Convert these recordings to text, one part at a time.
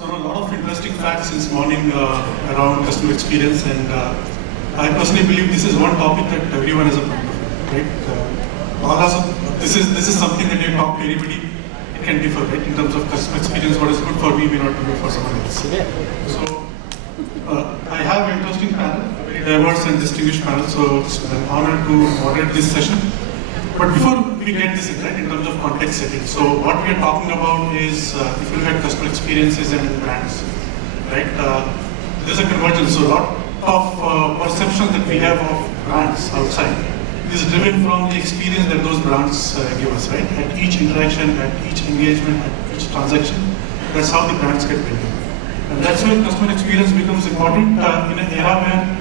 So a lot of interesting facts this morning around customer experience, and I personally believe this is one topic that everyone has a point of, right? This is something that you talk to anybody, it can differ, right? In terms of customer experience, what is good for me may not be good for someone else. So I have an interesting panel, a very diverse and distinguished panel, so it's an honor to moderate this session. But before we get this in, right, in terms of context setting, so what we are talking about is, if you look at customer experiences and brands, right, there's a convergence. So a lot of perceptions that we have of brands outside is driven from the experience that those brands give us, right? At each interaction, at each engagement, at each transaction, that's how the brands get built. And that's where customer experience becomes important in an era where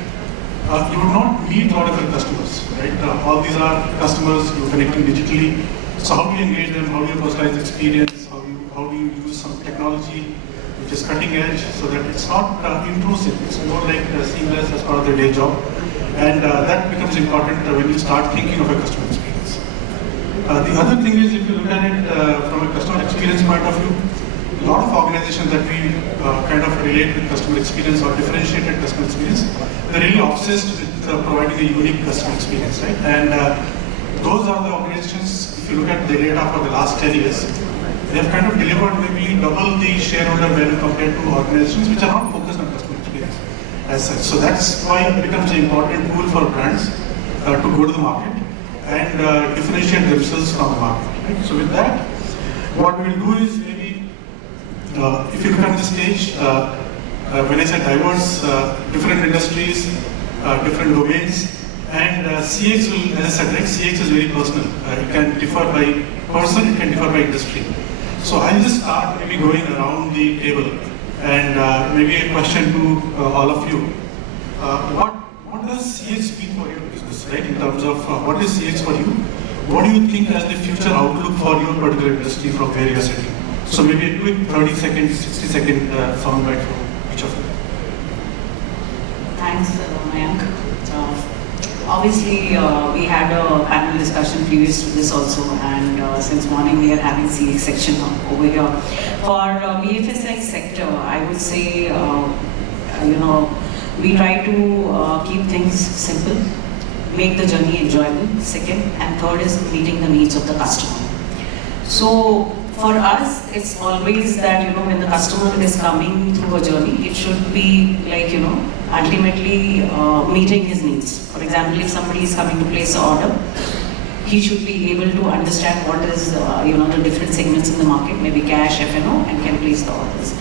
you would not meet a lot of your customers, right? All these are customers, you're connecting digitally. So how do you engage them? How do you personalize the experience? How do you use some technology which is cutting edge so that it's not intrusive, it's more like seamless as part of the day job. And that becomes important when you start thinking of a customer experience. The other thing is, if you look at it from a customer experience point of view, a lot of organizations that we kind of relate with customer experience or differentiated customer experience, they're really obsessed with providing a unique customer experience, right? And those are the organizations, if you look at the data for the last 10 years, they have kind of delivered maybe double the shareholder value compared to organizations which are not focused on customer experience as such. So that's why it becomes an important tool for brands to go to the market and differentiate themselves from the market, right? So with that, what we'll do is maybe, if you look at the stage, when I say diverse, different industries, different domains, and CX will, as I said, right, CX is very personal. It can differ by person, it can differ by industry. So I'll just start maybe going around the table, and maybe a question to all of you. What does CX mean for your business, right? In terms of what is CX for you? What do you think as the future outlook for your particular industry from where you're sitting? So maybe a quick 30-second, 60-second soundbite from each of you. Thanks, Mayank. Obviously, we had a panel discussion previous to this also, and since morning we are having CX section over here. For BFSI sector, I would say, we try to keep things simple, make the journey enjoyable, second, and third is meeting the needs of the customer. So, for us, it's always that, when the customer is coming through a journey, it should be like, ultimately meeting his needs. For example, if somebody is coming to place an order, he should be able to understand what is, the different segments in the market, maybe cash, F&O, and can place the orders.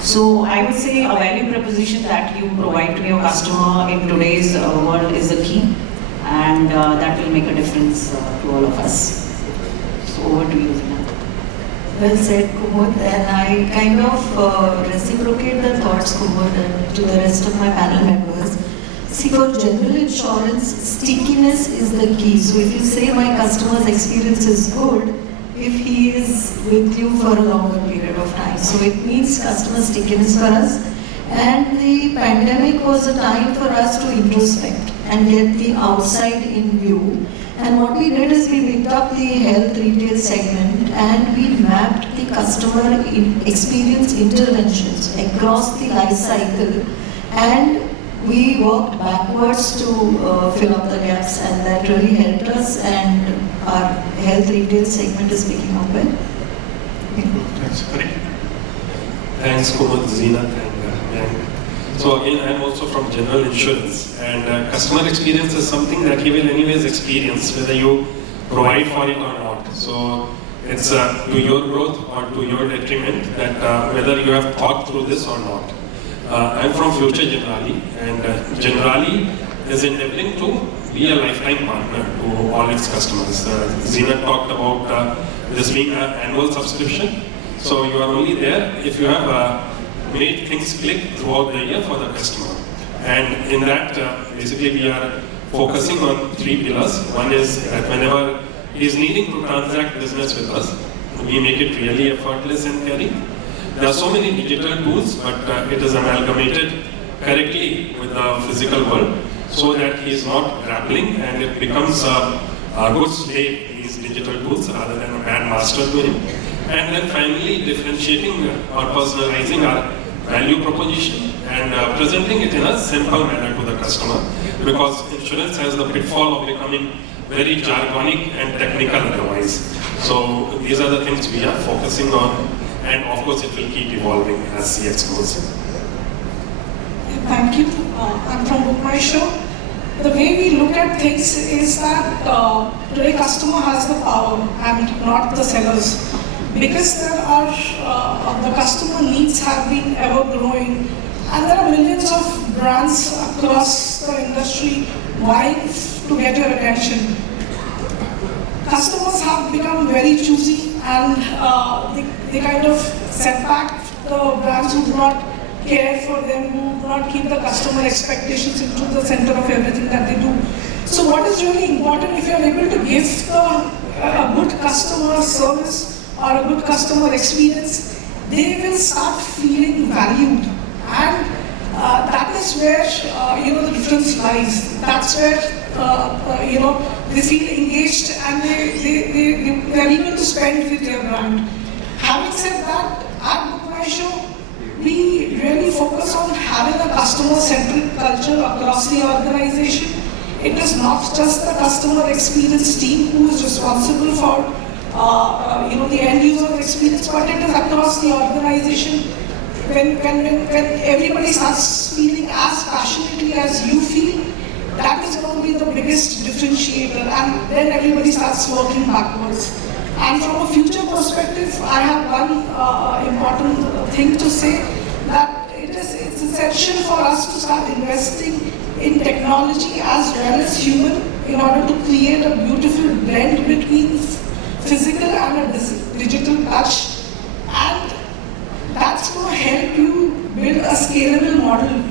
So I would say a value proposition that you provide to your customer in today's world is the key, and that will make a difference to all of us. So over to you, Zeenat. Well said, Kumud, and I kind of reciprocate the thoughts, Kumud, and to the rest of my panel members. See, for general insurance, stickiness is the key. So if you say my customer's experience is good, if he is with you for a longer period of time. So it means customer stickiness for us. And the pandemic was a time for us to introspect and get the outside in view. And what we did is we picked up the health retail segment and we mapped the customer experience interventions across the life cycle, and we worked backwards to fill up the gaps, and that really helped us, and our health retail segment is picking up well. Thanks. Thanks, Kumud, Zeenat, and Mayank. So again, I'm also from general insurance, and customer experience is something that he will anyways experience, whether you provide for it or not. So it's to your growth or to your detriment, that whether you have thought through this or not. I'm from Future Generali, and Generali is endeavoring to be a lifetime partner to all its customers. Zeenat talked about this being an annual subscription. So you are only there if you have made things click throughout the year for the customer. And in that, basically we are focusing on 3 pillars. One is that whenever he is needing to transact business with us, we make it really effortless and caring. There are so many digital tools, but it is amalgamated correctly with the physical world so that he is not grappling and it becomes a good slave to these digital tools rather than a bad master to him. And then finally differentiating or personalizing our value proposition and presenting it in a simple manner to the customer, because insurance has the pitfall of becoming very jargonic and technical otherwise. So these are the things we are focusing on, and of course it will keep evolving as CX goes. Thank you. I'm from BookMyShow. The way we look at things is that today customer has the power and not the sellers. Because there are, the customer needs have been ever growing, and there are millions of brands across the industry vying to get your attention. Customers have become very choosy, and they kind of set back the brands who do not care for them, who do not keep the customer expectations into the center of everything that they do. So what is really important, if you are able to give a good customer service or a good customer experience, they will start feeling valued, and that is where the difference lies. That's where they feel engaged, and they are eager to spend with their brand. Having said that, at BookMyShow, we really focus on having a customer-centric culture across the organization. It is not just the customer experience team who is responsible for the end user experience, but it is across the organization. When everybody starts feeling as passionately as you feel, that is going to be the biggest differentiator, and then everybody starts working backwards. And from a future perspective, I have one important thing to say, that it's essential for us to start investing in technology as well as human in order to create a beautiful blend between physical and a digital touch, and that's going to help you build a scalable model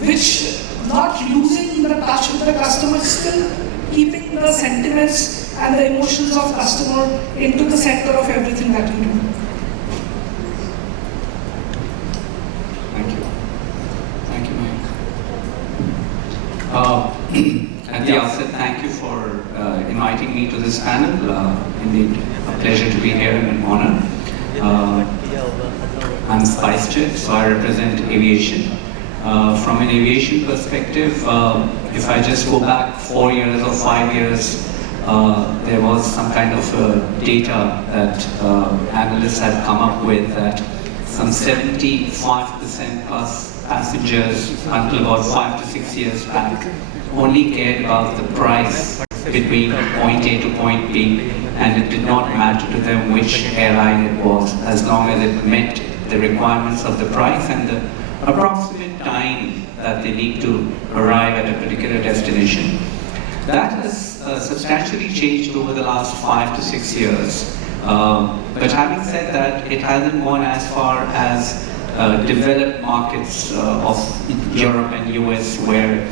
which not losing the touch with the customer, still keeping the sentiments and the emotions of customer into the center of everything that you do. Thank you. Thank you, Mayank. At the outset, thank you for inviting me to this panel. Indeed, a pleasure to be here and an honor. I'm SpiceJet, so I represent aviation. From an aviation perspective, if I just go back 4 years or 5 years, there was some kind of data that analysts had come up with that some 75% plus passengers until about 5 to 6 years back only cared about the price between point A to point B, and it did not matter to them which airline it was, as long as it met the requirements of the price and the approximate time that they need to arrive at a particular destination. That has substantially changed over the last 5 to 6 years. But having said that, it hasn't gone as far as developed markets of Europe and US, where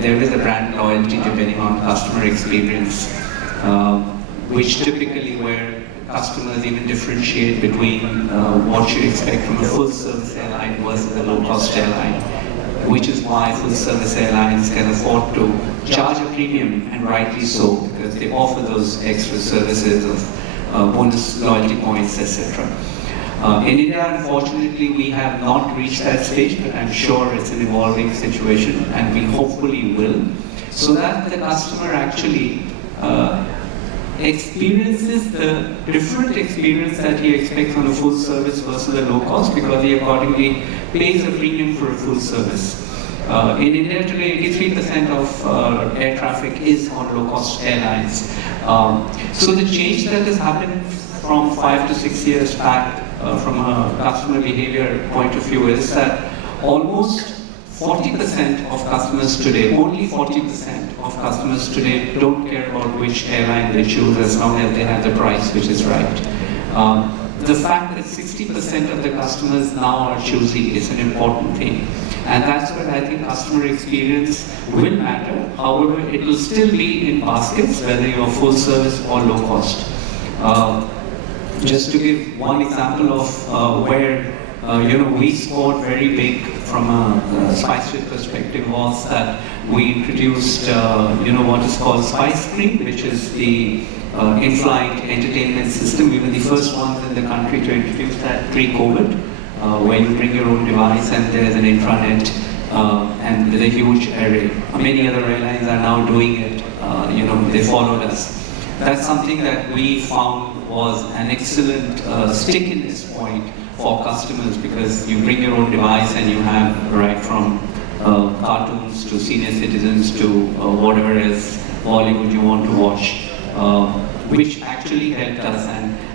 there is a brand loyalty depending on customer experience, which typically where customers even differentiate between what you expect from a full-service airline versus a low-cost airline, which is why full-service airlines can afford to charge a premium, and rightly so, because they offer those extra services of bonus loyalty points, etc. In India, unfortunately, we have not reached that stage, but I'm sure it's an evolving situation, and we hopefully will, so that the customer actually experiences the different experience that he expects on a full service versus a low cost, because he accordingly pays a premium for a full service. In India today, 83% of air traffic is on low-cost airlines. So the change that has happened from 5 to 6 years back from a customer behavior point of view is that almost 40% of customers today, only 40% of customers today don't care about which airline they choose as long as they have the price which is right. The fact that 60% of the customers now are choosy is an important thing. And that's what I think customer experience will matter. However, it will still be in baskets, whether you're full service or low cost. Just to give one example of where we scored very big from a SpiceJet perspective was that we introduced what is called Spice Cream, which is the in-flight entertainment system. We were the first ones in the country to introduce that pre-COVID, where you bring your own device and there's an intranet and with a huge array. Many other airlines are now doing it. They followed us. That's something that we found was an excellent stickiness point for customers, because you bring your own device and you have right from cartoons to senior citizens to whatever else Bollywood you want to watch, which actually helped us,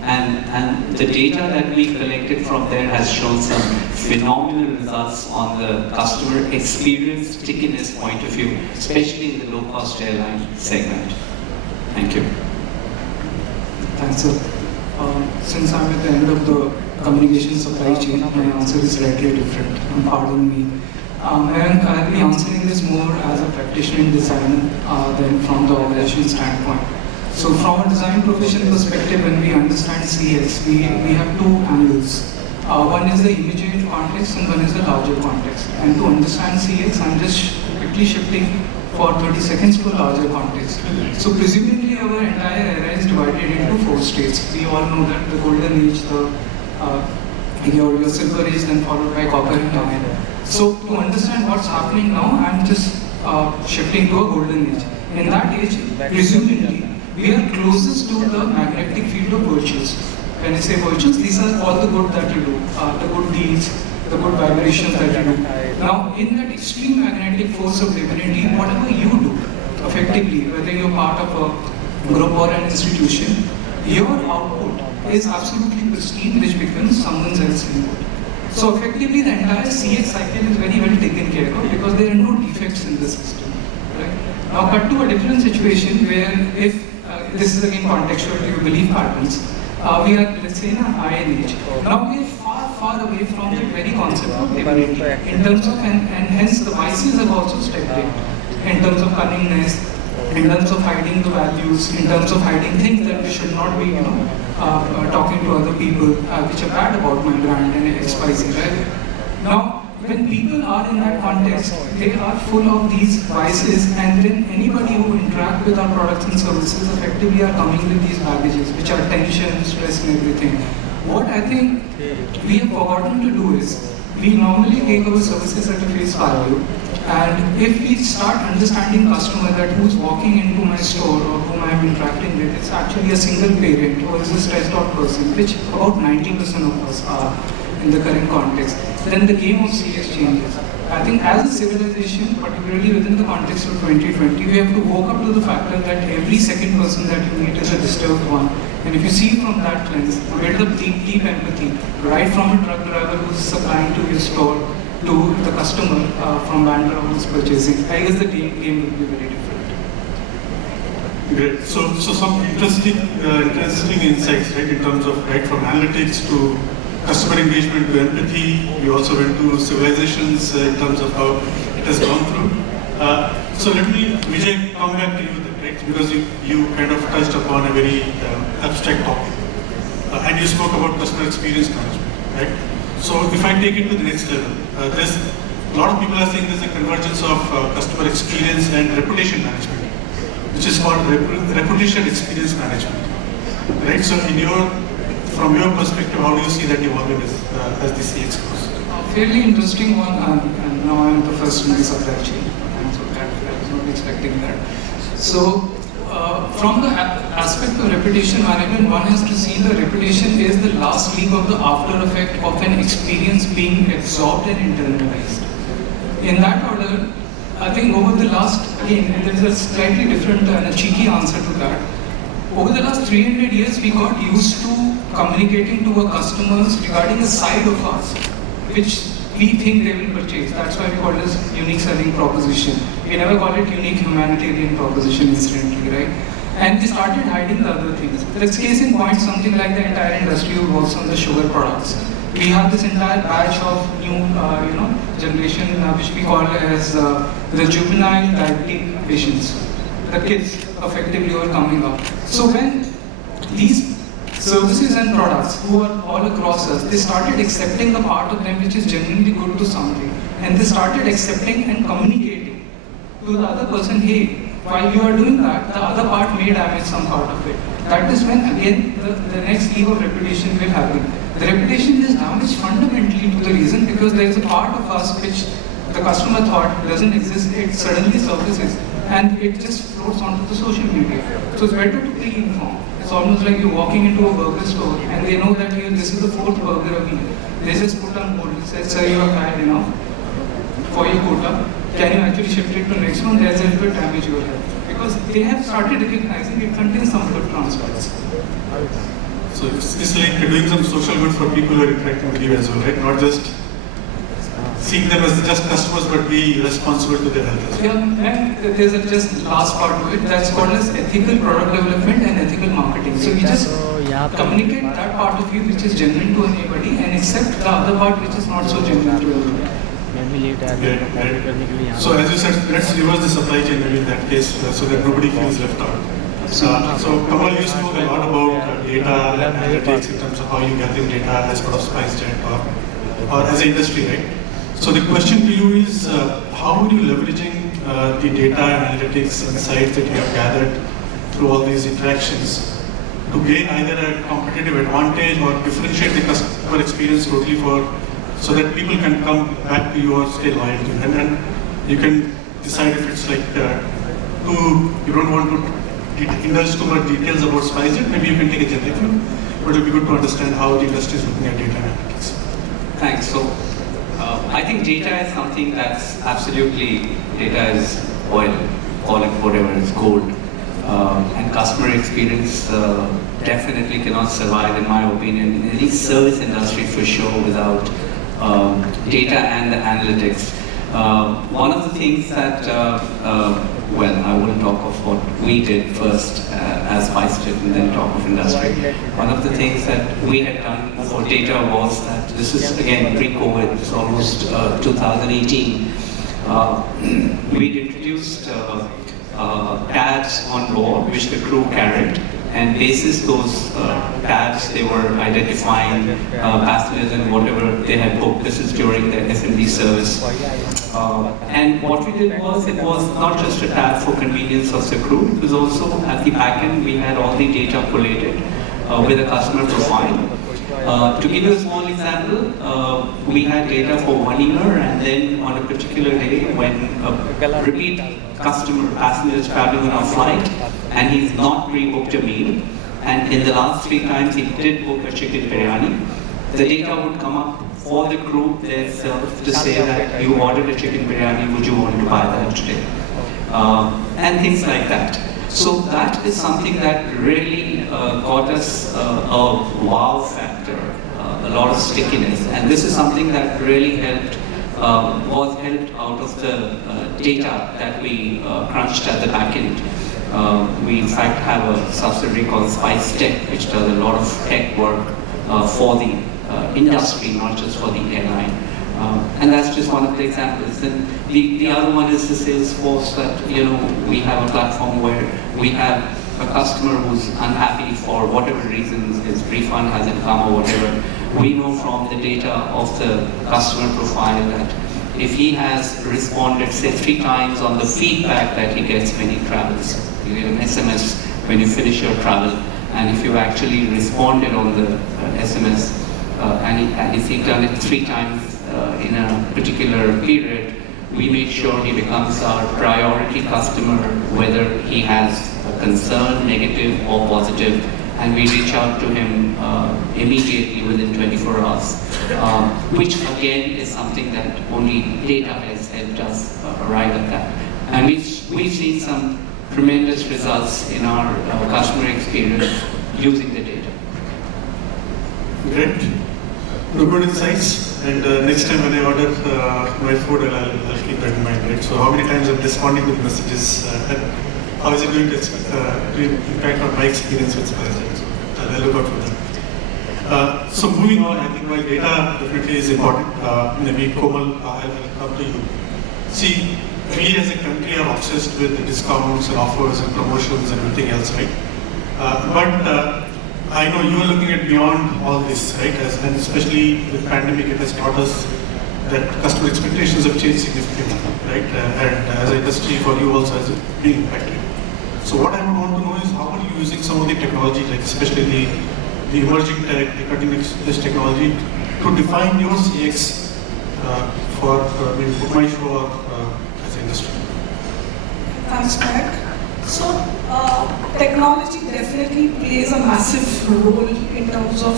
and the data that we collected from there has shown some phenomenal results on the customer experience stickiness point of view, especially in the low-cost airline segment. Thank you. Thanks, sir. Since I'm at the end of the communication supply chain, my answer is slightly different. Pardon me. Mayank, I'll be answering this more as a practitioner in design than from the organization standpoint. So from a design profession perspective, when we understand CX, we have two angles. One is the immediate context and one is the larger context. And to understand CX, I'm just quickly shifting for 30 seconds to a larger context. So presumably our entire era is divided into 4 states. We all know that the golden age, your silver age, then followed by copper and iron. So to understand what's happening now, I'm just shifting to a golden age. In that age, presumably, we are closest to the magnetic field of virtues. When I say virtues, these are all the good that you do, the good deeds, the good vibrations that you do. Now, in that extreme magnetic force of divinity, whatever you do, effectively, whether you're part of a group or an institution, your output is absolutely pristine, which becomes someone else's input. So effectively, the entire CX cycle is very well taken care of because there are no defects in the system. Right? Now, cut to a different situation where if this is again contextual to your belief patterns. We are, let's say, in an iron age. Now we are far away from the very concept of divinity in terms of, and hence the vices have also stepped in terms of cunningness, in terms of hiding the values, in terms of hiding things that we should not be, talking to other people, which are bad about my brand and it's spicy, right? Now, when people are in that context, they are full of these vices, and then anybody who interact with our products and services effectively are coming with these baggages, which are tension, stress and everything. What I think we have forgotten to do is, we normally take our services at a face value, and if we start understanding customer that who's walking into my store or whom I'm interacting with, it's actually a single parent or is a stressed out person, which about 90% of us are in the current context, then the game of CX changes. I think as a civilization, particularly within the context of 2020, we have to woke up to the fact that every second person that you meet is a disturbed one. And if you see from that lens, build up deep empathy, right from a truck driver who's supplying to your store to the customer from Bandra who's purchasing, I guess the game will be very different. Great. So some interesting insights, right, in terms of right from analytics to customer engagement to empathy. We also went to civilizations in terms of how it has gone through. So let me, Vijay, come back to you, right? Because you kind of touched upon a very abstract topic. And you spoke about customer experience management, right? So if I take it to the next level, there's a lot of people are saying there's a convergence of customer experience and reputation management, which is called reputation experience management, right? So from your perspective, how do you see that evolving as the CX goes? Fairly interesting one, and now I'm the first in the supply chain. I'm so glad I was not expecting that. So, from the aspect of reputation management, one has to see the reputation is the last leak of the after effect of an experience being absorbed and internalized. In that order, I think over the last, again, there's a slightly different and a cheeky answer to that. Over the last 300 years, we got used to communicating to our customers regarding a side of us, which we think they will purchase. That's why we call this unique selling proposition. We never call it unique humanitarian proposition incidentally, right? And we started hiding the other things. Let's case in point something like the entire industry who works on the sugar products. We have this entire batch of new, generation which we call as the juvenile diabetic patients. The kids effectively were coming up. So when these services and products who are all across us, they started accepting the part of them which is genuinely good to something, and they started accepting and communicating to the other person, hey, while you are doing that, the other part may damage some part of it. that is when again the next leave of reputation will happen. The reputation is damaged fundamentally to the reason because there is a part of us which the customer thought doesn't exist, it suddenly surfaces and it just floats onto the social media. So it's better to pre-inform. It's almost like you're walking into a burger store and they know that this is the 4th burger a week. They just put on hold, say, sir, you have had enough for your quota. Can you actually shift it to next month? There's a little bit damage you have. Because they have started recognizing it contains some good transfers. So it's like doing some social good for people who are interacting with you as well, right? Not just seeing them as just customers, but be responsible to their health as well. Yeah, and there's a just last part to it that's called as ethical product development and ethical marketing. So we just communicate that part of you which is genuine to anybody and accept the other part which is not so genuine to everybody. So as you said, let's reverse the supply chain maybe in that case so that nobody feels left out. So Kamal, you spoke a lot about data and analytics in terms of how you gather data as part of SpiceJet or as an industry, right? So the question to you is, how are you leveraging the data and analytics insights that you have gathered through all these interactions to gain either a competitive advantage or differentiate the customer experience totally so that people can come back to you or stay loyal to you, and then you can decide if it's like you don't want to indulge too much details about SpiceJet, maybe you can take a generic view, but it will be good to understand how the industry is looking at data analytics. Thanks. So, I think data is something that's absolutely, data is oil, call it whatever, it's gold. And customer experience definitely cannot survive, in my opinion, in any service industry for sure without data and the analytics. One of the things that, well, I wouldn't talk of what we did first as SpiceJet and then talk of industry. One of the things that we had done for data was that, this is again pre-COVID, it's almost 2018, we'd introduced tabs on board which the crew carried, and basis those tabs they were identifying passengers and whatever they had booked. This is during the F&B service. And what we did was, it was not just a tab for convenience of the crew, it was also at the back end we had all the data collated with a customer profile. To give you a small example, we had data for 1 year, and then on a particular day when a repeat passenger is traveling on a flight and he's not pre-booked a meal, and in the last 3 times he did book a chicken biryani, the data would come up for the crew themselves to say that you ordered a chicken biryani, would you want to buy that today? And things like that. So that is something that really got us a wow factor, a lot of stickiness, and this is something that really helped, was helped out of the data that we crunched at the back end. We in fact have a subsidiary called SpiceJet, which does a lot of tech work for the industry, not just for the airline. And that's just one of the examples. And the other one is the sales force that, we have a platform where we have a customer who's unhappy for whatever reasons, his refund hasn't come or whatever. We know from the data of the customer profile that if he has responded, say, 3 times on the feedback that he gets when he travels, you get an SMS when you finish your travel, and if you actually responded on the SMS, and if he's done it 3 times in a particular period, we make sure he becomes our priority customer, whether he has a concern, negative or positive, and we reach out to him immediately within 24 hours, which again is something that only data has helped us arrive at that. And we've seen some tremendous results in our customer experience using the data. Great. Good insights. And next time when I order my food, I'll keep that in mind, right? So how many times I'm responding to the messages, and how is it going to impact on my experience with SpiceJet? So I'll look out for that. So moving on, I think while data definitely is important, maybe Komal, I'll come to you. See, we as a country are obsessed with the discounts and offers and promotions and everything else, right? But I know you are looking at beyond all this, right? And especially with pandemic, it has taught us that customer expectations have changed significantly, right? And as an industry, for you also has been impacted. So what I would want to know is how are you using some of the technology, like especially the emerging tech, the cutting edge technology, to define your CX for BookMyShow or as an industry? Thanks, Mayank. So, technology definitely plays a massive role in terms of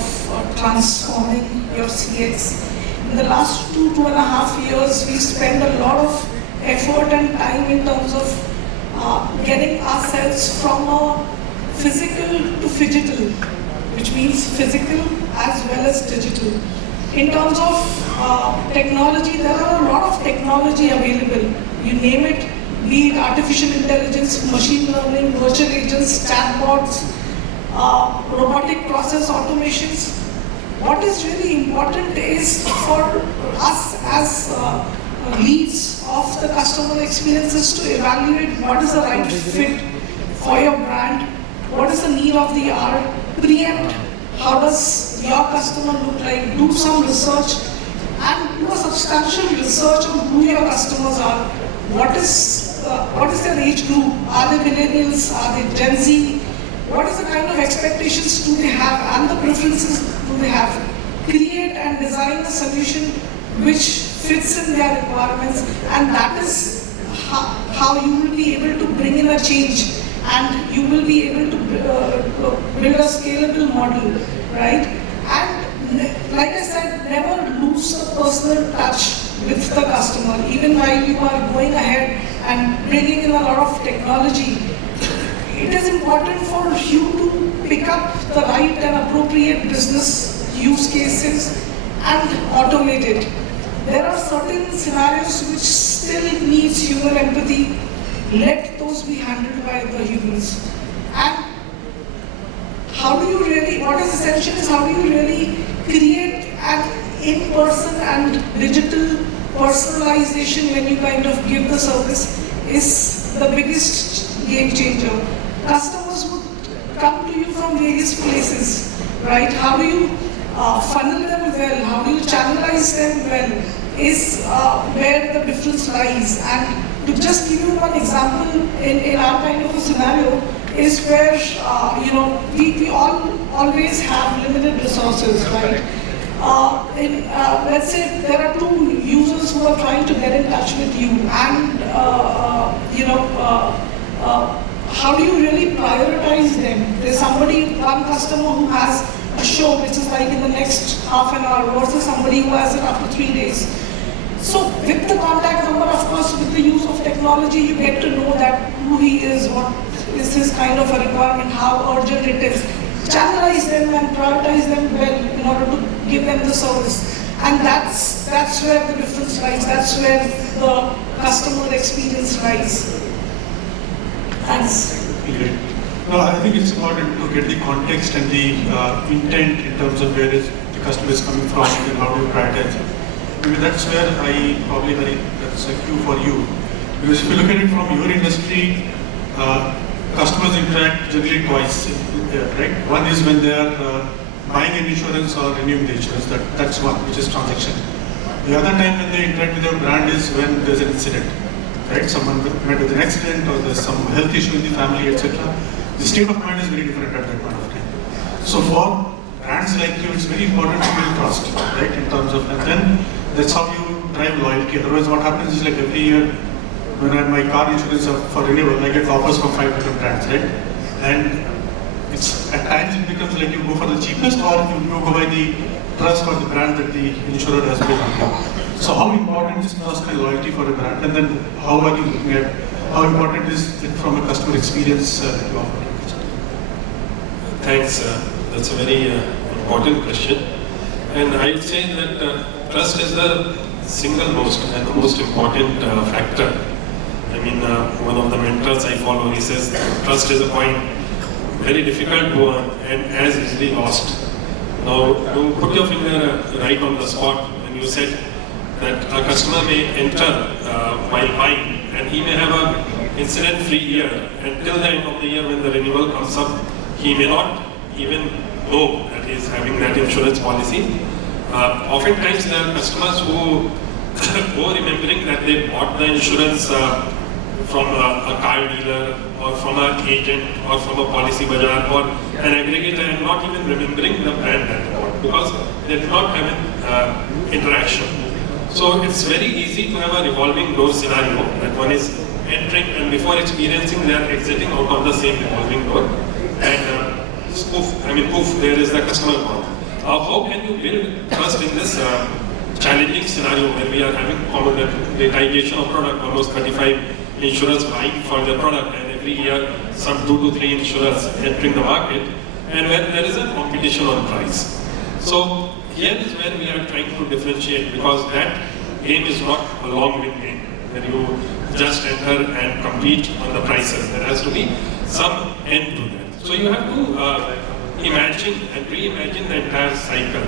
transforming your CX. In the last 2.5 years, we spent a lot of effort and time in terms of getting ourselves from a physical to digital, which means physical as well as digital. In terms of technology, there are a lot of technology available. You name it, be it artificial intelligence, machine learning, virtual agents, chatbots, robotic process automations. What is really important is for us as leads of the customer experiences to evaluate what is the right fit for your brand, what is the need of the hour, preempt how does your customer look like, do some research and do a substantial research on who your customers are, what is their age group, are they millennials, are they Gen Z, what is the kind of expectations do they have and the preferences do they have. Create and design a solution which fits in their requirements, and that is how you will be able to bring in a change and you will be able to build a scalable model, right? And like I said, never lose the personal touch with the customer. Even while you are going ahead and bringing in a lot of technology, it is important for you to pick up the right and appropriate business use cases and automate it. There are certain scenarios which still needs human empathy. Let those be handled by the humans. And how do you really, what is essential is how do you really create an in-person and digital personalization when you kind of give the service is the biggest game changer. Customers would come to you from various places, right? How do you funnel them well? How do you channelize them well? Is where the difference lies. And to just give you one example, in our kind of a scenario, is where we always have limited resources, right? Let's say there are two users who are trying to get in touch with you, and how do you really prioritize them? There's one customer who has a show which is like in the next half an hour versus somebody who has it after 3 days. So with the contact number, of course, with the use of technology, you get to know that who he is, what is his kind of a requirement, how urgent it is. Channelize them and prioritize them well in order to give them the service. And that's where the difference lies. That's where the customer experience lies. Thanks. Great. No, I think it's important to get the context and the intent in terms of where the customer is coming from and how do you prioritize it. Maybe that's where that's a cue for you. Because if you look at it from your industry, customers interact generally twice, right? One is when they are buying an insurance or renewing the insurance, that's one, which is transaction. The other time when they interact with your brand is when there's an incident, right? Someone met with an accident or there's some health issue in the family, etc. The state of mind is very different at that point of time. So for brands like you, it's very important to build trust, right? In terms of, and then that's how you drive loyalty. Otherwise, what happens is like every year when I have my car insurance for renewal, I get offers from 5 different brands, right? And it's at times it becomes like you go for the cheapest or you go by the trust or the brand that the insurer has built on you. So how important is trust and loyalty for a brand? And then how are you looking at how important is it from a customer experience that you offer? Thanks. That's a very important question. And I would say that trust is the single most and the most important factor. I mean, one of the mentors I follow, he says, trust is a point very difficult to earn and as easily lost. Now, to put your finger right on the spot, when you said that a customer may enter while buying and he may have an incident-free year, and till the end of the year when the renewal comes up, he may not even know that he is having that insurance policy. Oftentimes there are customers who go remembering that they bought the insurance from a car dealer or from an agent or from a policy bazaar or an aggregator and not even remembering the brand that they bought because they do not have an interaction. So it's very easy to have a revolving door scenario that one is entering and before experiencing they are exiting out of the same revolving door and poof, there is the customer gone. How can you build trust in this challenging scenario where we are having commoditization of product, almost 35 insurers buying for their product and every year some 2 to 3 insurers entering the market and where there is a competition on price. So here is where we are trying to differentiate because that game is not a long win game where you just enter and compete on the prices. There has to be some end to that. So you have to imagine and reimagine the entire cycle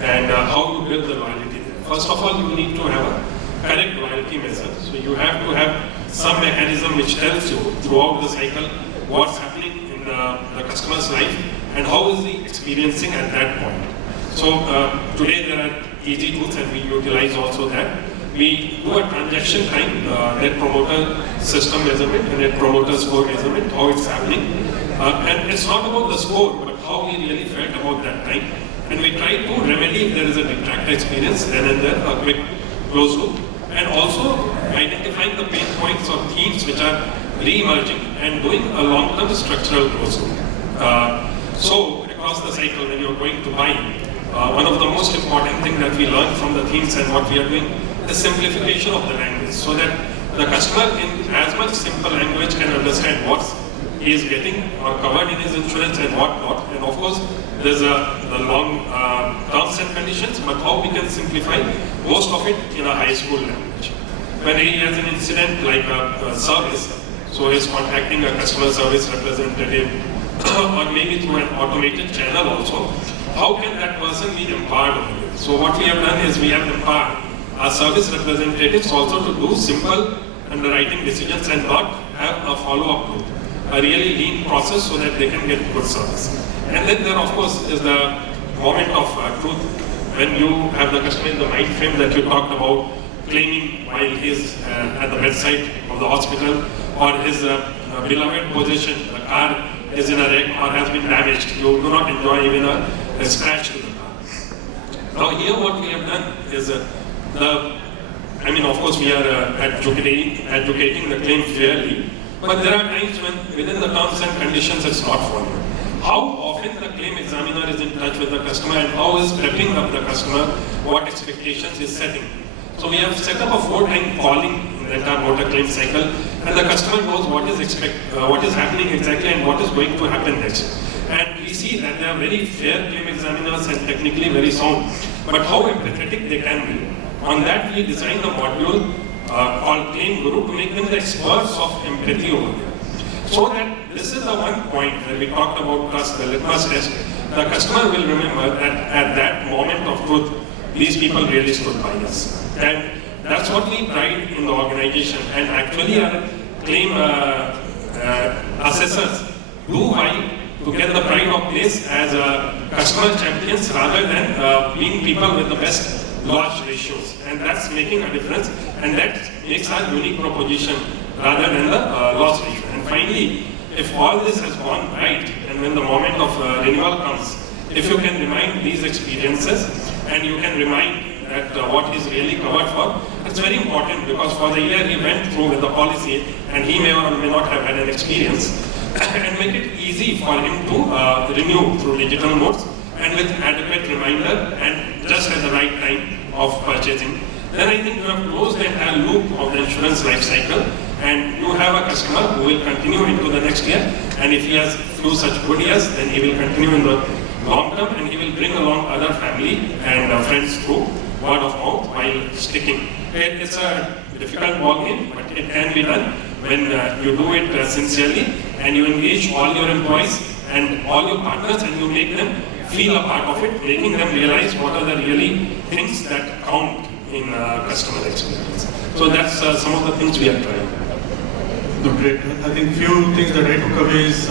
and how you build the loyalty there. First of all, you need to have a correct loyalty measure. So you have to have some mechanism which tells you throughout the cycle what's happening in the customer's life and how is he experiencing at that point. So today there are easy tools and we utilize also that. We do a transaction time net promoter system measurement and net promoter score measurement, how it's happening. And it's not about the score, but how we really felt about that time. And we try to remedy if there is a detractor experience, then and there, a quick close loop. And also identifying the pain points or themes which are re-emerging and doing a long-term structural close loop. So across the cycle when you're going to buy, one of the most important things that we learn from the themes and what we are doing is simplification of the language so that the customer in as much simple language can understand what he is getting or covered in his insurance and what not. And of course, there's the long terms and conditions, but how we can simplify most of it in a high school language. When he has an incident like a service, so he's contacting a customer service representative or maybe through an automated channel also, how can that person be empowered over it? So what we have done is we have empowered our service representatives also to do simple underwriting decisions and not have a follow-up loop, a really lean process so that they can get good service. And then there of course is the moment of truth when you have the customer in the mind frame that you talked about claiming while he's at the bedside of the hospital or his beloved possession, the car is in a wreck or has been damaged. You do not enjoy even a scratch to the car. Now here what we have done is of course we are advocating the claim fairly, but there are times when within the terms and conditions it's not followed. How often the claim examiner is in touch with the customer and how is prepping up the customer, what expectations is setting. So we have set up a 4-time calling in the entire motor claim cycle and the customer knows what is happening exactly and what is going to happen next. And we see that they are very fair claim examiners and technically very sound, but how empathetic they can be. On that, we designed a module called Claim Guru to make them the experts of empathy over there. So that this is the one point where we talked about trust, the litmus test. The customer will remember that at that moment of truth, these people really stood by us. And that's what we pride in the organization. And actually our claim assessors do vie to get the pride of place as customer champions rather than being people with the best loss ratios, and that's making a difference, and that makes our unique proposition rather than the loss ratio. And finally, if all this has gone right, and when the moment of renewal comes, if you can remind these experiences, and you can remind that what he's really covered for, it's very important because for the year he went through with the policy, and he may or may not have had an experience, and make it easy for him to renew through digital modes, and with adequate reminder and just at the right time of purchasing. Then I think you have closed the entire loop of the insurance life cycle and you have a customer who will continue into the next year, and if he has few such good years, then he will continue in the long term and he will bring along other family and friends through word of mouth while sticking. It's a difficult ball game, but it can be done when you do it sincerely and you engage all your employees and all your partners and you make them feel a part of it, making them realize what are the really things that count in customer experience. So that's some of the things we are trying. No, great. I think few things that I took away is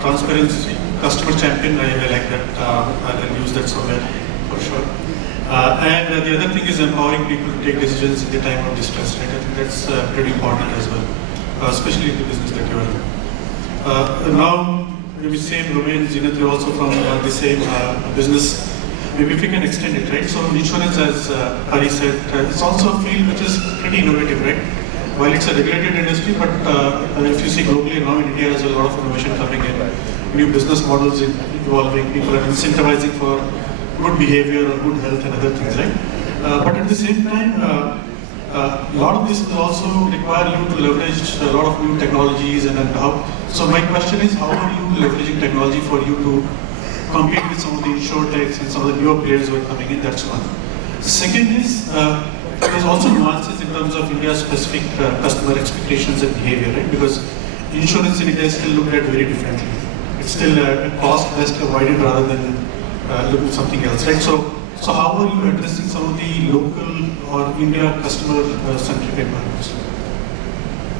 transparency, customer champion. I like that. I'll use that somewhere for sure. And the other thing is empowering people to take decisions in the time of distress. Right? I think that's pretty important as well, especially in the business that you are in. Now, maybe same domain, Zeenat, you're also from the same business. Maybe if we can extend it, right? So insurance, as Hari said, it's also a field which is pretty innovative, right? While it's a regulated industry, but if you see globally now in India, there's a lot of innovation coming in, new business models evolving, people are incentivizing for good behavior or good health and other things, right? But at the same time, a lot of this will also require you to leverage a lot of new technologies and how. So my question is, how are you leveraging technology for you to compete with some of the insurtechs and some of the newer players who are coming in? That's one. Second is, there's also nuances in terms of India's specific customer expectations and behavior, right? Because insurance in India is still looked at very differently. It's still a cost-based avoided rather than look at something else, right? So how are you addressing some of the local or India customer-centric requirements?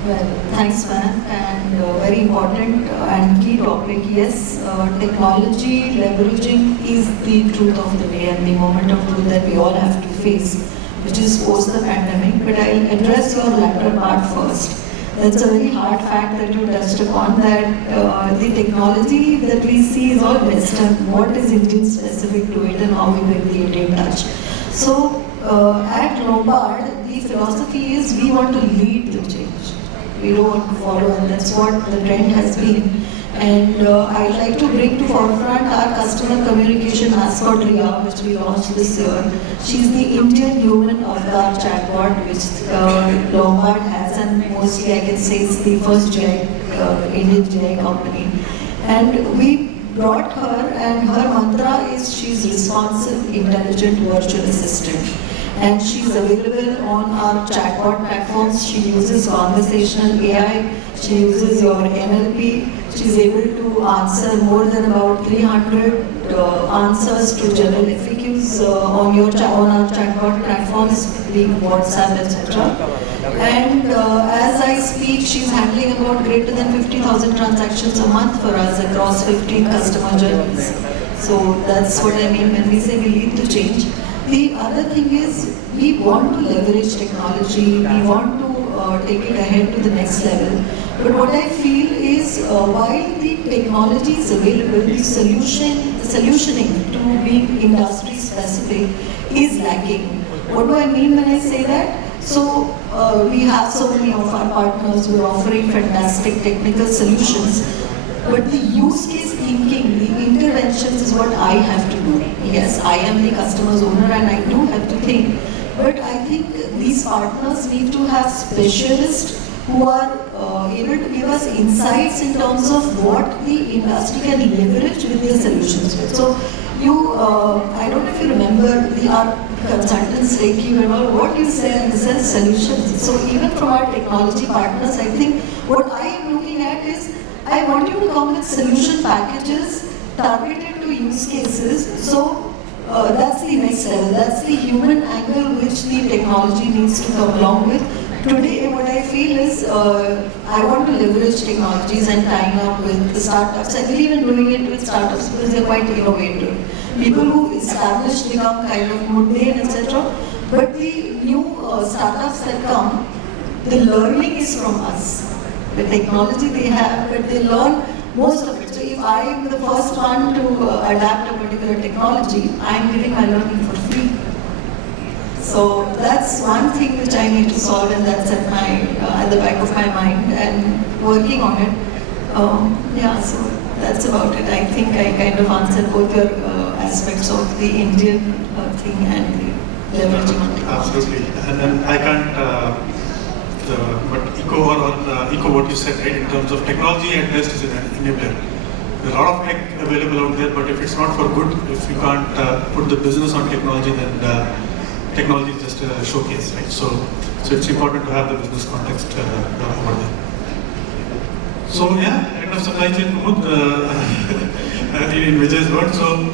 Well, thanks, Mayank, and very important and key topic. Yes, technology leveraging is the truth of the day and the moment of truth that we all have to face, which is post the pandemic. But I'll address your latter part first. That's a very hard fact that you touched upon, that the technology that we see is all Western. What is Indian specific to it and how we bring the Indian touch? So at Lombard, the philosophy is we want to lead the change. We don't want to follow, and that's what the trend has been. And I'd like to bring to forefront our customer communication mascot Riya, which we launched this year. She's the Indian human avatar chatbot, which Lombard has, and mostly I can say it's the first Indian GI company. And we brought her, and her mantra is she's responsive, intelligent virtual assistant. And she's available on our chatbot platforms. She uses conversational AI, she uses your NLP. She's able to answer more than about 300 answers to general FAQs on our chatbot platforms, being WhatsApp, etc. And as I speak, she's handling about greater than 50,000 transactions a month for us across 15 customer journeys. So that's what I mean when we say we lead the change. The other thing is, we want to leverage technology, we want to take it ahead to the next level. But what I feel is, while the technology is available, the solutioning to being industry specific is lacking. What do I mean when I say that? So we have so many of our partners who are offering fantastic technical solutions, but the use case thinking, the interventions is what I have to do. Yes, I am the customer's owner and I do have to think, but I think these partners need to have specialists who are able to give us insights in terms of what the industry can leverage with their solutions. So I don't know if you remember our consultants like you and all, what you said is solutions. So even from our technology partners, I think what I am looking at is, I want you to come with solution packages targeted to use cases. So that's the next level. That's the human angle which the technology needs to come along with. Today, what I feel is, I want to leverage technologies and tying up with the startups. I believe in doing it with startups because they're quite innovative. People who established become kind of mundane, etc. But the new startups that come, the learning is from us. The technology they have, but they learn most of it. So if I am the first one to adapt a particular technology, I am giving my learning for free. So that's one thing which I need to solve, and that's at the back of my mind and working on it. So that's about it. I think I kind of answered both your aspects of the Indian thing and the leveraging on technology. Absolutely, and I can't but echo what you said, right? In terms of technology, at best is an enabler. There's a lot of tech available out there, but if it's not for good, if you can't put the business on technology, then technology is just a showcase, right? So it's important to have the business context over there. So yeah, end of supply chain, Kumud, in Vijay's word. So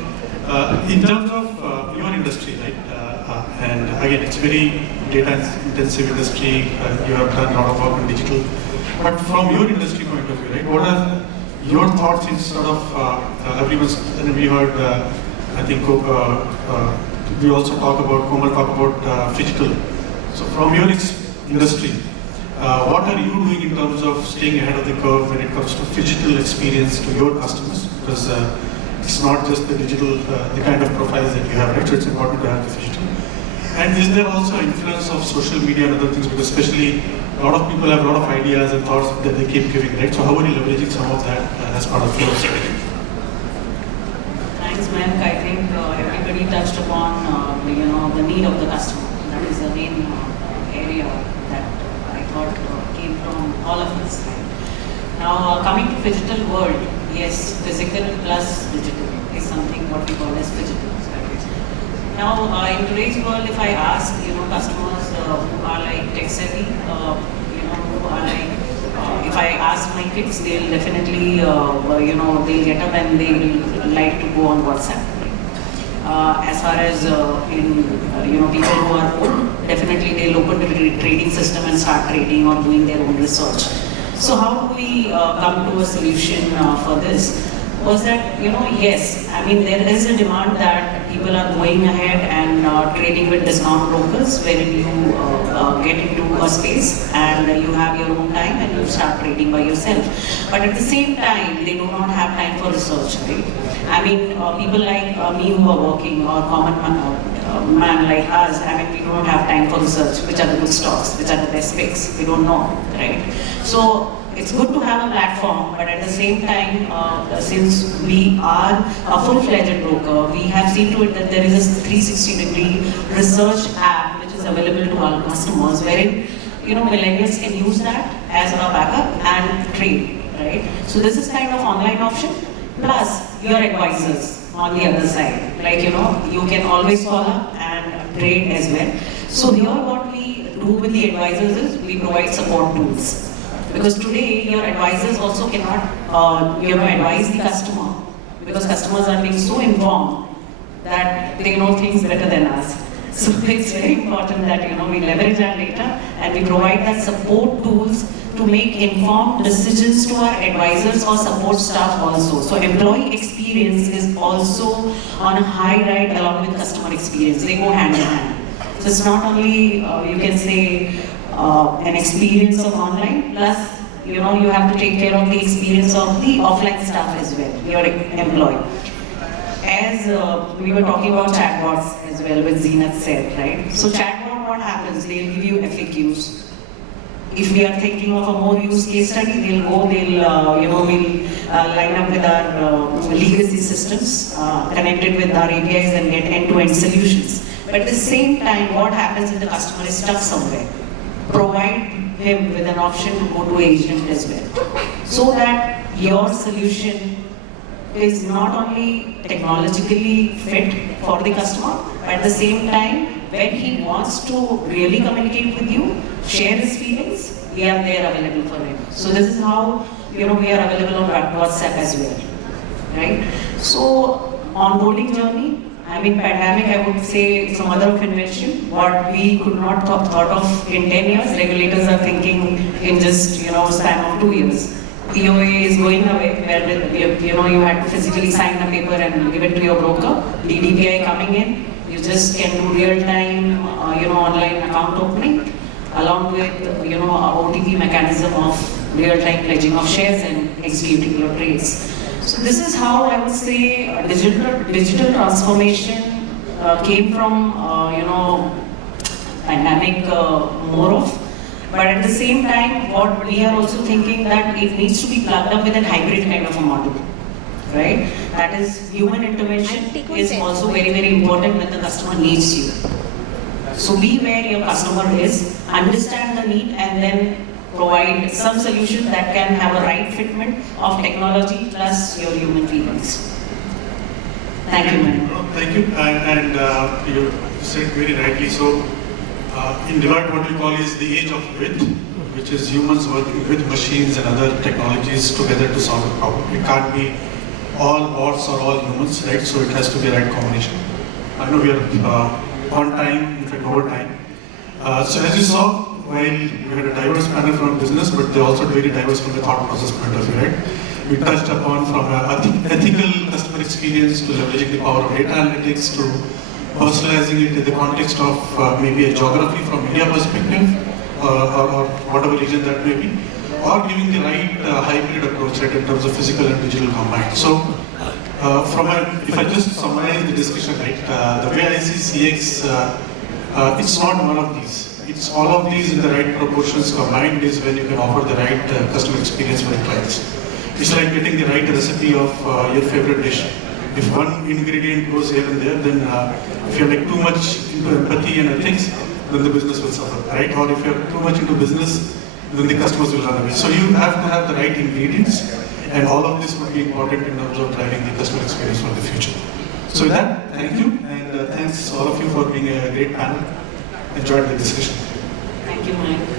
in terms of your industry, right? And again, it's very data-intensive industry. You have done a lot of work on digital. But from your industry point of view, right? What are your thoughts in sort of everyone's? And we heard, I think, we also talk about Komal talk about phygital. So from your industry, What are you doing in terms of staying ahead of the curve when it comes to digital experience to your customers? Because it's not just the digital, the kind of profiles that you have, right? So it's important to have the digital. And is there also influence of social media and other things? Because especially a lot of people have a lot of ideas and thoughts that they keep giving, right? So how are you leveraging some of that as part of your strategy? Thanks, Mayank. I think everybody touched upon the need of the customer. That is the main area that I thought came from all of us. Now, coming to digital world, yes, physical plus digital is something what we call as digital. Now, in today's world, if I ask, customers who are like tech savvy, who are like, if I ask my kids, they'll definitely, they'll get up and they will like to go on WhatsApp. As far as people who are old, definitely they'll open the trading system and start trading or doing their own research. So how do we come to a solution for this? Was that, yes, I mean, there is a demand that people are going ahead and trading with discount brokers, wherein you get into a space and you have your own time and you start trading by yourself. But at the same time, they do not have time for research, right? I mean, people like me who are working or common man like us, I mean, we don't have time for research, which are the good stocks, which are the best picks, we don't know, right? So, it's good to have a platform, but at the same time, since we are a full-fledged broker, we have seen to it that there is a 360-degree research app which is available to our customers, wherein millennials can use that as a backup and trade, right? So this is kind of online option, plus your advisors on the other side. Like, you can always call up and trade as well. So here what we do with the advisors is we provide support tools. Because today, your advisors also cannot, advise the customer, because customers are being so informed that they know things better than us. So it's very important that, we leverage our data and we provide that support tools to make informed decisions to our advisors or support staff also. So employee experience is also on a high ride along with customer experience. They go hand in hand. So it's not only, you can say, an experience of online, plus you have to take care of the experience of the offline staff as well, your employee. As we were talking about chatbots as well, with Zeenat said, right? So chatbot, what happens? They'll give you FAQs. If we are thinking of a more use case study, they'll we'll line up with our legacy systems, connected with our APIs and get end-to-end solutions. But at the same time, what happens if the customer is stuck somewhere? Provide him with an option to go to agent as well, so that your solution is not only technologically fit for the customer, but at the same time, when he wants to really communicate with you, share his feelings, we are there available for him. So this is how we are available on WhatsApp as well, right? So onboarding journey. I mean, pandemic, I would say it's a mother of invention. What we could not thought of in 10 years, regulators are thinking in just, span of 2 years. POA is going away, where, you had to physically sign a paper and give it to your broker. DDPI coming in, you just can do real-time, online account opening, along with, a OTP mechanism of real-time pledging of shares and executing your trades. So this is how I would say digital transformation came from, pandemic more of. But at the same time, what we are also thinking that it needs to be plugged up with a hybrid kind of a model, right? That is, human intervention is also very, very important when the customer needs you. So be where your customer is, understand the need, and then provide some solution that can have a right fitment of technology plus your human feelings. Thank you, ma'am. Thank you, and you said very rightly so. In Deloitte, what we call is the age of with, which is humans working with machines and other technologies together to solve a problem. It can't be all bots or all humans, right? So it has to be the right combination. I know we are on time, in fact over time. So as you saw, while we had a diverse panel from business, but they're also very diverse from the thought process point of view, right? We touched upon from ethical customer experience to leveraging the power of data analytics to personalizing it in the context of maybe a geography from India perspective, or whatever region that may be, or giving the right hybrid approach, right, in terms of physical and digital combined. So, if I just summarize the discussion, right, the way I see CX, it's not one of these. It's all of these in the right proportions combined is when you can offer the right customer experience for your clients. It's like getting the right recipe of your favorite dish. If one ingredient goes here and there, then if you're like too much into empathy and ethics, then the business will suffer, right? Or if you're too much into business, then the customers will run away. So you have to have the right ingredients, and all of this would be important in terms of driving the customer experience for the future. So with that, thank you, and thanks all of you for being a great panel. Enjoyed the discussion. Thank you, Mayank.